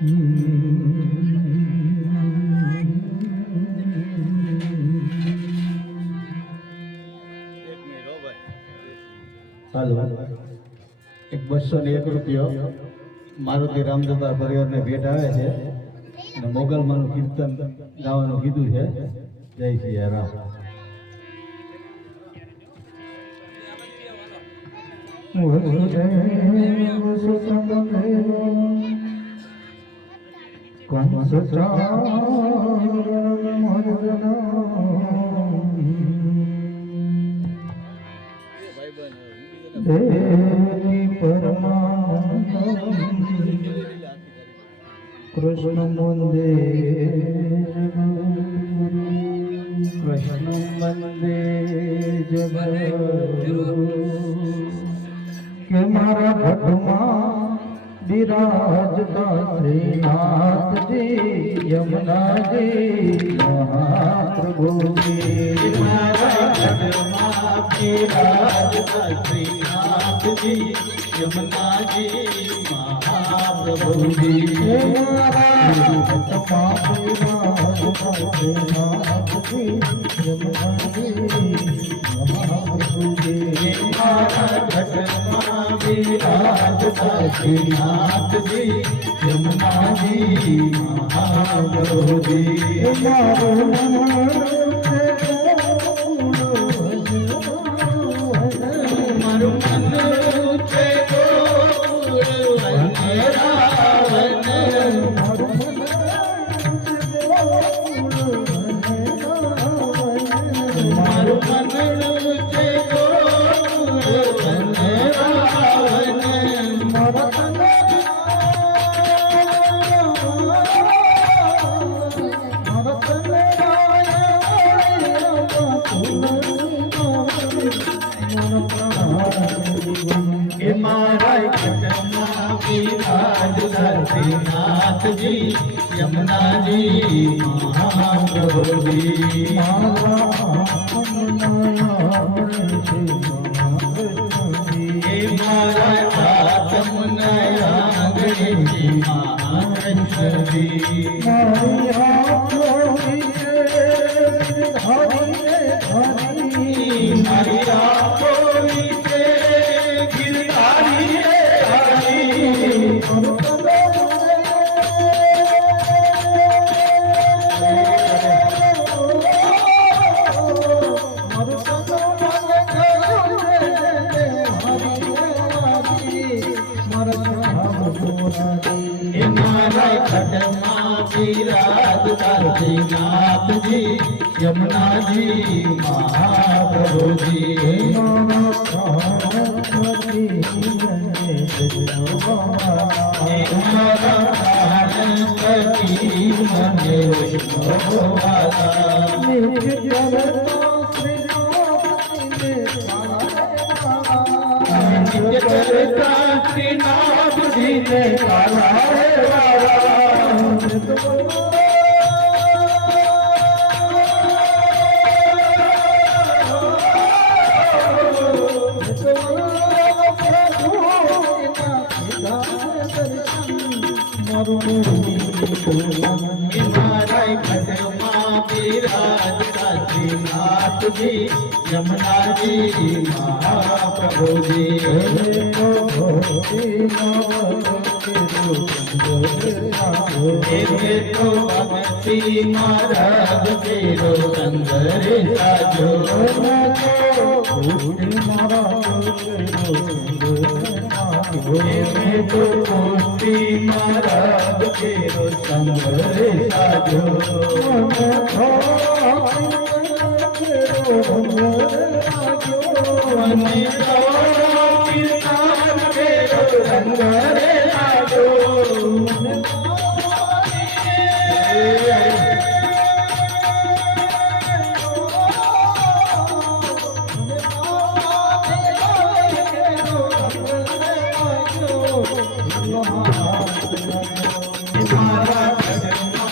હાલો, એક 201 રૂપિયો મારુતિ રામદાતા પરિવારને ભેટ આવે છે અને મોગલમાનું કીર્તન ગાવાનું કીધું છે. જય સિયારામ. દેવી પરમાનંદ કૃષ્ણ મંદે કૃષ્ણ મંદે જગદગુરુ કે મારા ભગવાન બિરાજતા શ્રીનાથજી યમુનાજી મહાપ્રભુજી મારા ભગવાન બિરાજતા શ્રીનાથજી યમુનાજી મહાપ્રભુજી મારા ભગવાન બિરાજતા શ્રીનાથજી યમુનાજી મહાપ્રભુજી મારા ભગવાન બિરાજતા શ્રીનાથજી યમુનાજી મહાપ્રભુજી મારું મન છે ગોકુળ श्रीनाथजी यमुनाजी महाप्रभुजी श्रीनाथजी यमुनाजी महाप्रभुजी श्रीनाथजी ने श्रीनाथजी यमुनाजी महाप्रभुजी तो भक्ति महाराज तेरो संदरे साजो तो पुष्टि महाराज तेरो संदरे साजो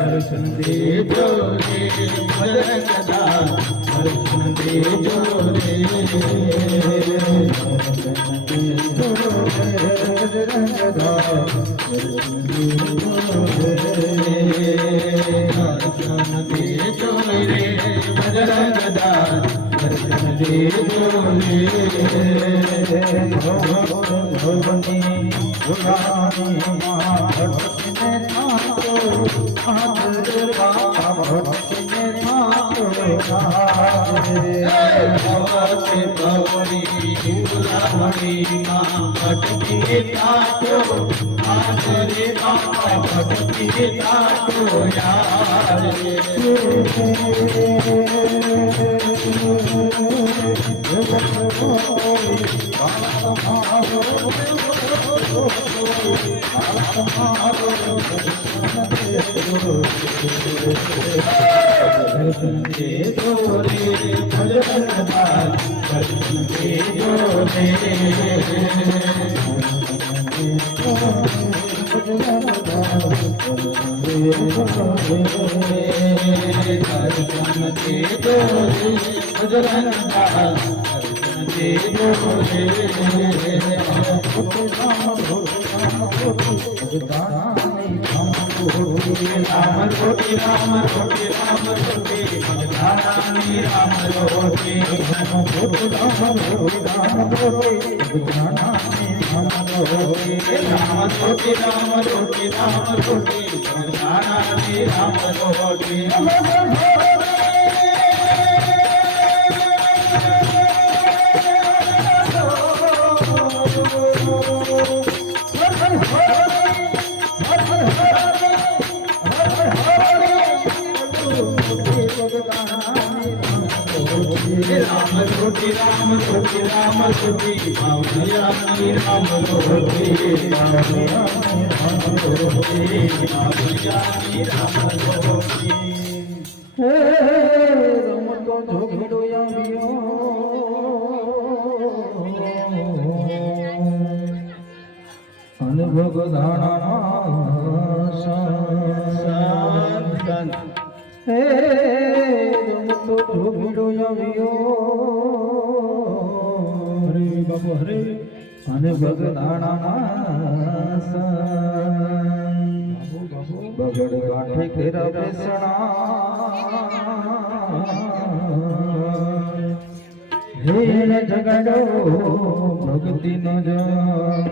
दर्शन देजो रे बजरंग दास दर्शन देजो रे बजरंग दास दर्शन देजो रे बजरंग दास दर्शन देजो रे भगवती गुलामी मां भक्ति में थाको भक्ति में थाको भगवती भगवती गुलामी मां भक्ति में थाको रे बाबा भक्ति में थाको यार दर्शन देजो रे बजरंग दास दर्शन देजो रे दर्शन देजो रे बजरंग दास दर्शन देजो रे राम रोटी राम रोटी राम रोटी भगवानी राम रोटी राम रोटी राम रोटी राम रोटी भगवानी राम रोटी राम रोटी राम रोटी राम रोटी भगवानी राम रोटी राम रोटी राम रोटी राम रोटी बाबुलियानी राम रोटी बाबुलियानी राम रोटी बाबुलियानी राम रोटी हे रम तो झोगड़ो आवियो अनुभव दाना सान हे तो झोगड़ो आवियो हरे बाबू हरे अने बगदाणा बगड़ काठे केरा बेसणा हे जगड़ो भक्ति न जान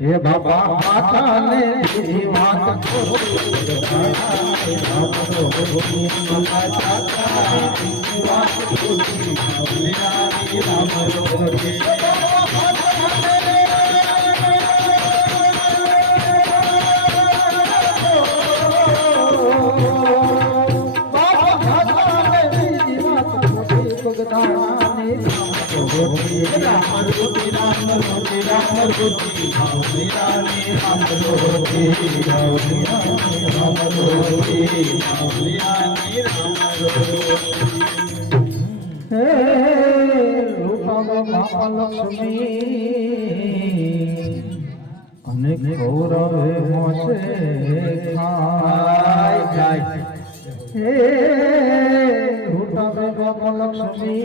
ए बाबा माता ने तेरी मात को राम रोटी माता तेरी मात को राम रोटी राम रोटी राम रोटी राम रोटी बाबुलियानी राम रोटी बाबुलियानी राम रोटी बाबुलियानी राम रोटी हे रूपा बाबा लक्ष्मी अनेक गौरवे मोसे खाय जाय हे रूपा बाबा लक्ष्मी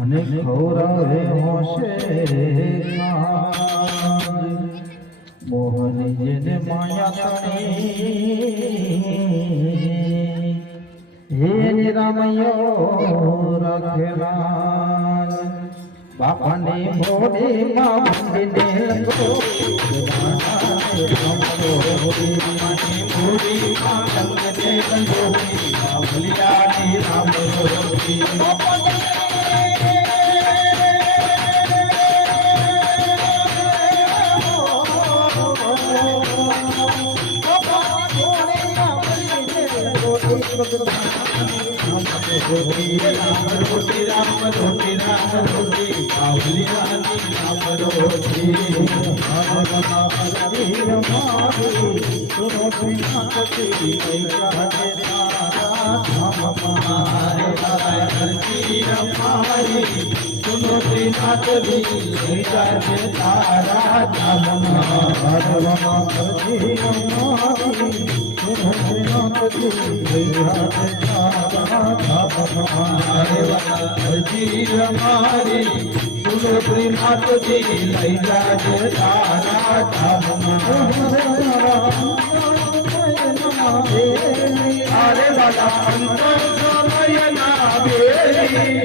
अनेक गौरवे मोसे मोहनी जेने माया तणी हे रामयो रखेला बापा ने मोड़ी मां मंदिने लगो मोड़ी मां मंदिने लगो बाबुलियानी राम रोटी राम रोटी राम रोटी राम रोटी बाबुलियानी राम रोटी સુનો શ્રીનાથ જી લઈ જાજે તારા ધામમાં માધવમાં કરજી અમારી સુનો શ્રીનાથ જી લઈ જાજે તારા ધામમાં હરજી અમારી સુનો શ્રીનાથજી લઈ જાજે તારા ધામમાં અરે બાલા અંતર સમયના બેલી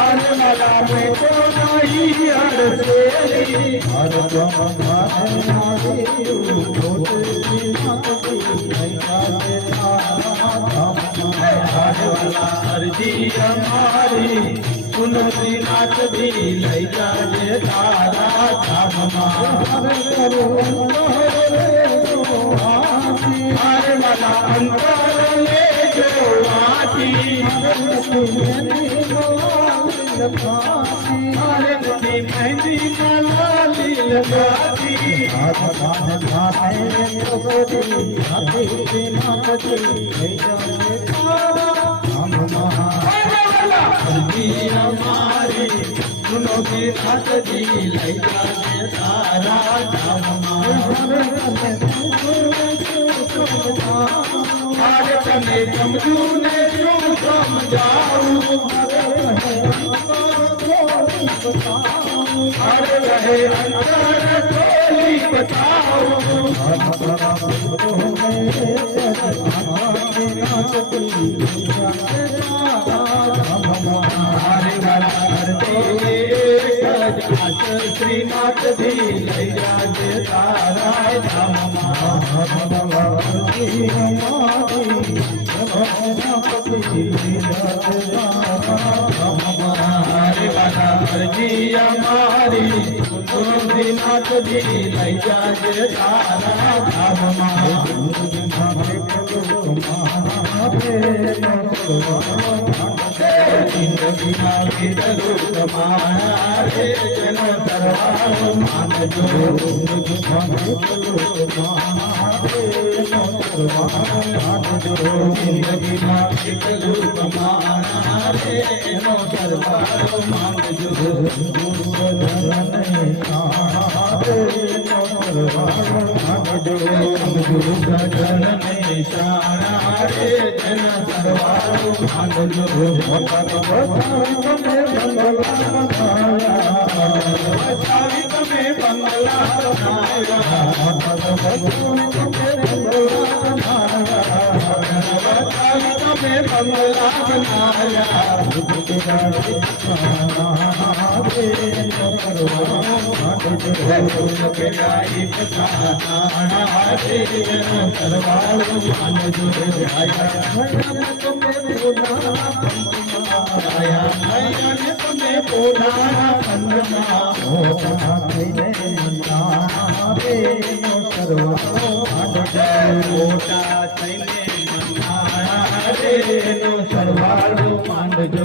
અરે બાલા મેં તો નહીં અડસેલી હરજી અમારી સુનો શ્રીનાથજી લઈ જાજે તારા ધામમાં અરે મારા અંતર લેજો વાટી અરે નદી મહેંદી માલા લીલગાતી હરજી અમારી સુનો શ્રીનાથજી લઈ જાજે તારા ધામમાં અરે તને સમજું ને શું સમજાવું અરે રહે અંતર ખોલી બતાવું શ્રીનાથજી લઈ જાજે તારા ધામમાં હરજી અમારી શ્રીનાથજી લઈ જાજે તારા ધામમાં જિંદગીમાં કીધેલું તમારા રે જેનો સરવાળો માનજો જિંદગીમાં કીધેલું તમારા રે એનો સરવાળો માંગજો ગગન નિશાણા રે જેના સરવાળો માંગજો બતાવી તમે બંગલા બતાવી તમે બંગલા બનાયા સરવાળો માનજો તમે પોતાના પંદમાં મોટા થઈને સરવાળો માંડજો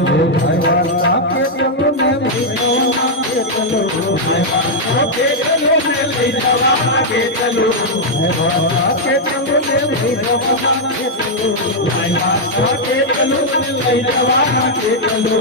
લઈ જવા કેટલો લઈ જવા કેટલો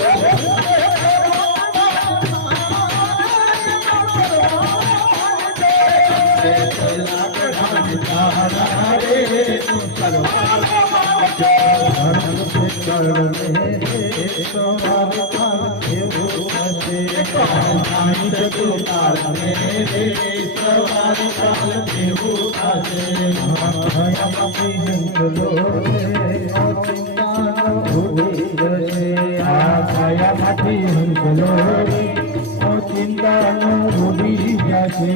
ચિંતા ભૂલી જશે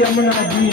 यमुना जी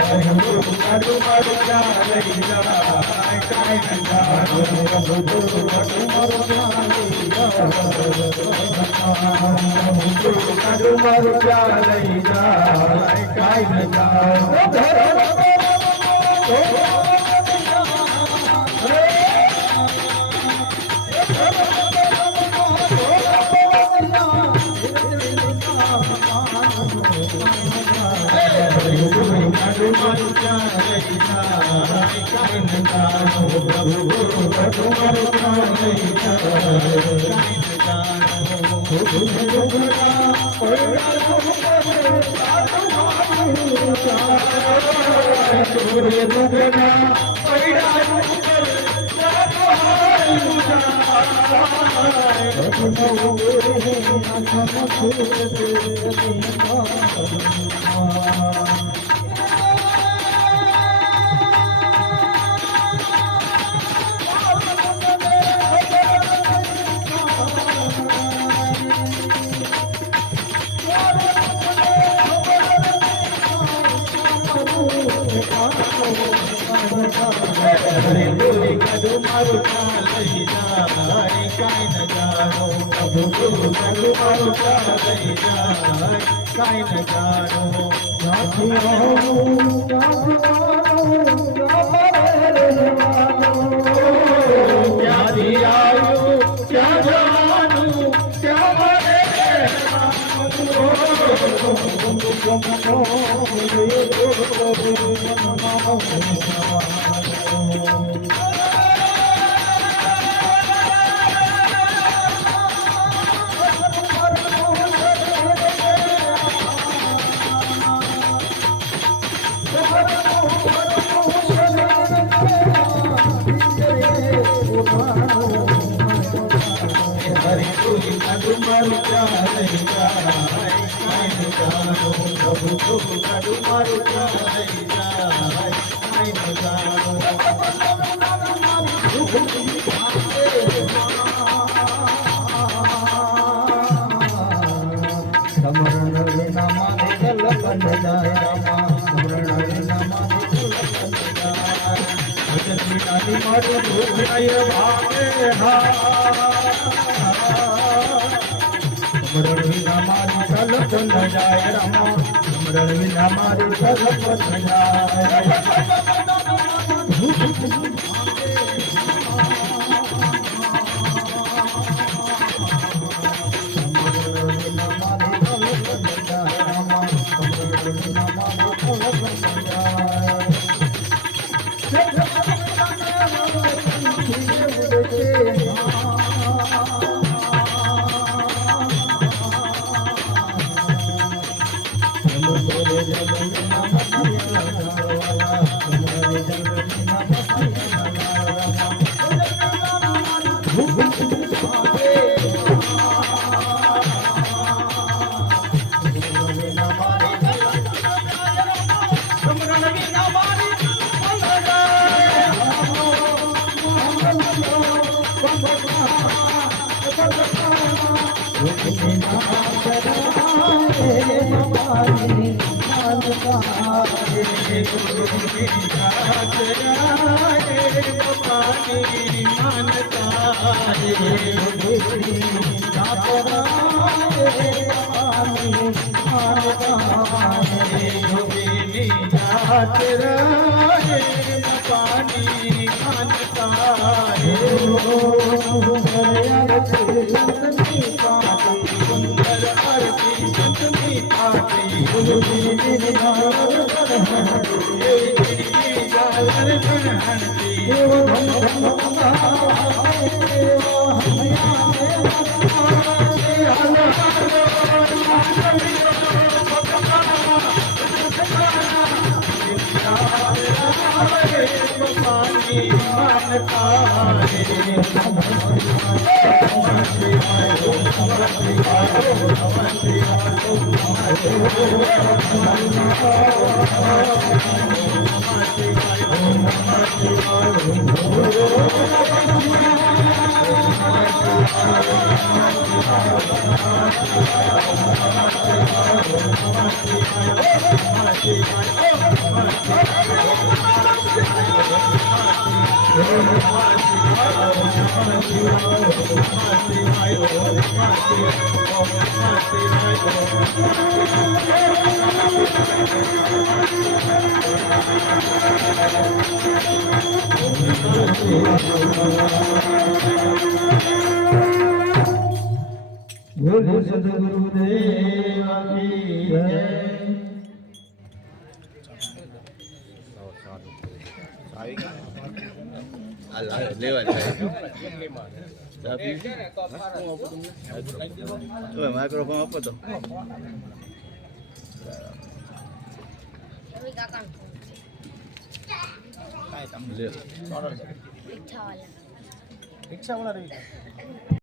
Thank you. કાઢું મારું ક્યાં લઈ જાય કાંઈ ન જાણું પ્રભુ કાઢું મારું ક્યાં લઈ જાય કાઢું મારું ક્યાં લઈ જાય કાંઈ ન જાણું Thank you. બોલો સદગુરુદેવ કી જય. માઇક્રોફોન આપો તો રવિ કાકા લે રિક્ષાવાળા રિક્ષાવાળા રવિ